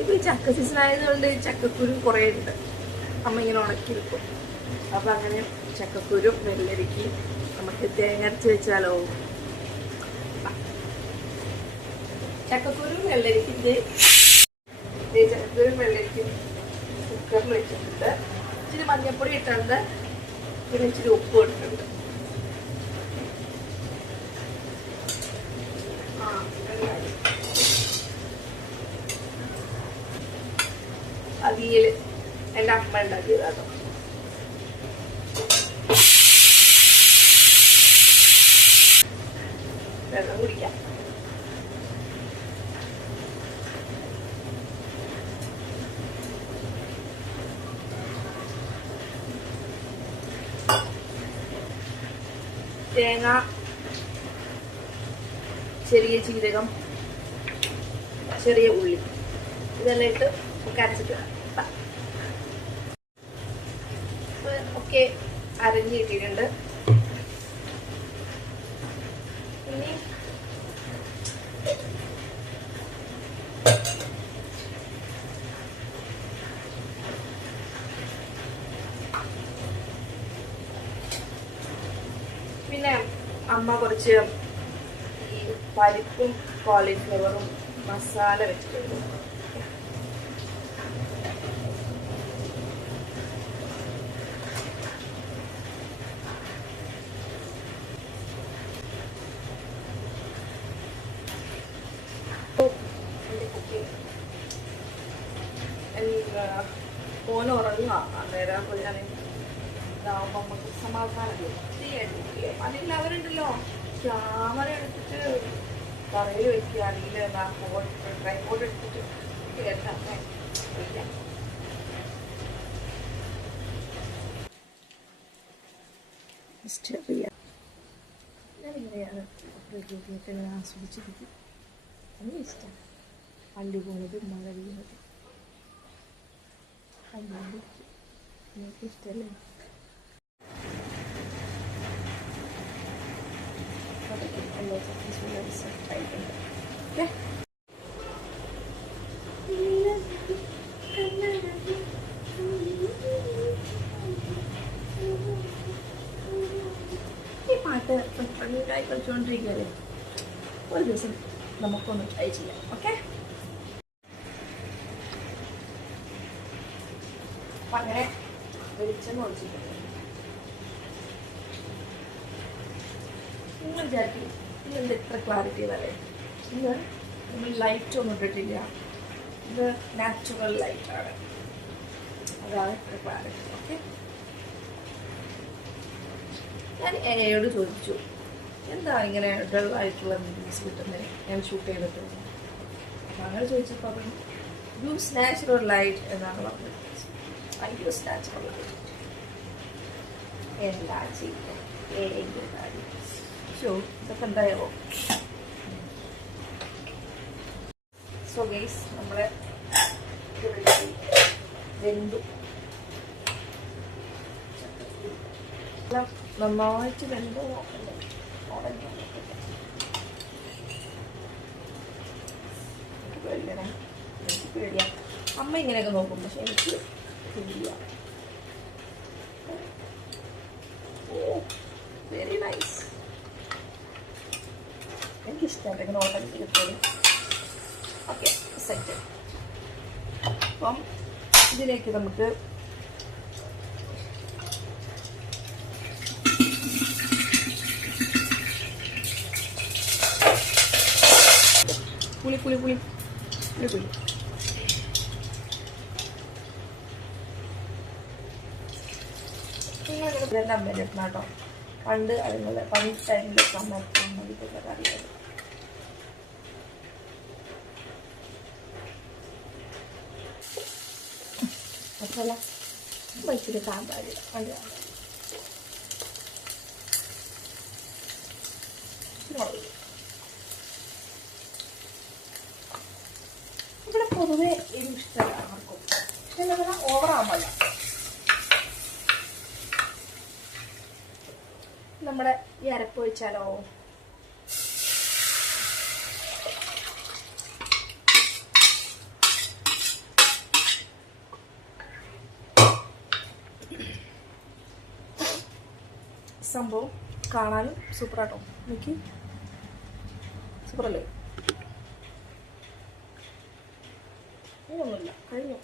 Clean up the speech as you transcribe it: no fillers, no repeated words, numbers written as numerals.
ഇപ്പൊ ചക്ക സീസൺ ആയതുകൊണ്ട് ചക്കക്കുരു കുറേ ഉണ്ട്. അമ്മ ഇങ്ങനെ ഉണക്കി വെക്കും. അപ്പൊ അങ്ങനെ ചക്കക്കുരും വെള്ളരിക്കും നമുക്ക് തേങ്ങ അരച്ച് വെച്ചാലോ. ചക്കക്കുരും വെള്ളരിക്കിന്റെ ചക്കക്കുരും വെള്ളരിക്കും കുക്കറിൽ വെച്ചിട്ടുണ്ട്. ഇച്ചിരി മഞ്ഞപ്പൊടി ഇട്ടുണ്ട്, പിന്നെ ഇച്ചിരി ഉപ്പ് ഇട്ടിട്ടുണ്ട്. അവിയൽ എൻ്റെ അമ്മ ഉണ്ടാക്കിയതാട്ടോ. വെള്ളം കുടിക്കാം. തേങ്ങ, ചെറിയ ജീരകം, ചെറിയ ഉള്ളി ഇതെല്ലാം ഇട്ട് അരച്ചിട്ട് ഒക്കെ അരഞ്ഞ് കിട്ടിയിട്ടുണ്ട്. ഇനി പിന്നെ അമ്മ കുറച്ച് ഈ പരിപ്പും കോളിഫ്ലവറും മസാല വെച്ചിട്ടുണ്ട്. ഓന് ഉറങ്ങുക അന്നേരം അപ്പോൾ ഞാൻ ഇതാവുമ്പോൾ നമുക്ക് സമാധാനമില്ല. അല്ലെങ്കിൽ അവരുണ്ടല്ലോ ക്യാമറ എടുത്തിട്ട് പറയിൽ വെക്കുക, അല്ലെങ്കിൽ ട്രൈപോഡ് എടുത്തിട്ട് കേട്ടാ ഇല്ല. ഞാനിങ്ങനെയാണ് പ്രകൃതിയൊക്കെ ആസ്വദിച്ചിരിക്കും. എനിക്ക് ഇഷ്ടം പള്ളി പോകുന്നതും മഴ പെയ്യുന്നതും. എനിക്ക് ഇഷ്ടമല്ലേ. ഈ പാട്ട് പണ്ടായി കളിച്ചുകൊണ്ടിരിക്കുകയല്ലേ, ഒരു ദിവസം നമുക്കൊന്ന് ട്രൈ ചെയ്യാം. ഓക്കെ, അപ്പം അങ്ങനെ വെളിച്ചെണ്ണ ഒഴിച്ചിട്ടുണ്ട്. നിങ്ങൾ വിചാരിക്കും ഇതെന്ത് എത്ര ക്ലാരിറ്റി വരെ. ഇത് നമ്മൾ ലൈറ്റ് ഒന്നും ഇട്ടിട്ടില്ല, ഇത് നാച്ചുറൽ ലൈറ്റാണ്, അതാണ് എത്ര ക്ലാരിറ്റി. ഓക്കെ, ഞാൻ എയോട് ചോദിച്ചു എന്താ ഇങ്ങനെ ഡള്ളായിട്ടുള്ള വീഡിയോസ് കിട്ടുന്നത് ഞാൻ ഷൂട്ട് ചെയ്തിട്ടുണ്ട്. അപ്പം അങ്ങനെ ചോദിച്ചപ്പോൾ പറഞ്ഞു യൂസ് നാച്ചുറൽ ലൈറ്റ് എന്നാണ് പറഞ്ഞത്. I use natural light. എന്താ ചെയ്യുന്നത് ഷോ ഇതൊക്കെ എന്തായാലോ. സോ ഗൈസ് നമ്മളെ വെന്തു നന്നായിട്ട് വെന്തോ പേടിയാണ്, എനിക്ക് പേടിയാണ്. അമ്മ ഇങ്ങനെയൊക്കെ നോക്കും, പക്ഷെ എനിക്ക് പേടിയാണ്. വെരി നൈസ്, എനിക്കിഷ്ടമായിട്ട് ഇങ്ങനെ ഓർഡർ കിട്ടുന്നത്. Okay, set. അപ്പം ഇതിലേക്ക് നമുക്ക് പുളി പുളി പുളി പുളി പുളി നിങ്ങളിങ്ങനെ അമ്മ കേട്ടോ. പണ്ട് അതുപോലെ പണ്ട് ടൈമിലൊക്കെ അമ്മ മതിക്കൊക്കെ അറിയാം. അതല്ല വൈദ്യുതി കാന്താരി പണ്ട് ഇവിടെ പൊതുവെ എരിവ് ഇഷ്ടമല്ല ആർക്കും. പക്ഷെ എന്താ പറയുക, ഓവറാകുമല്ല. നമ്മുടെ ഈ അരപ്പ് ഒഴിച്ചാലോ. സംഭവം കാണാനും സൂപ്പറാട്ടോ. എനിക്ക് സൂപ്പറല്ലേ? ഒന്നുമില്ല, കഴിഞ്ഞു.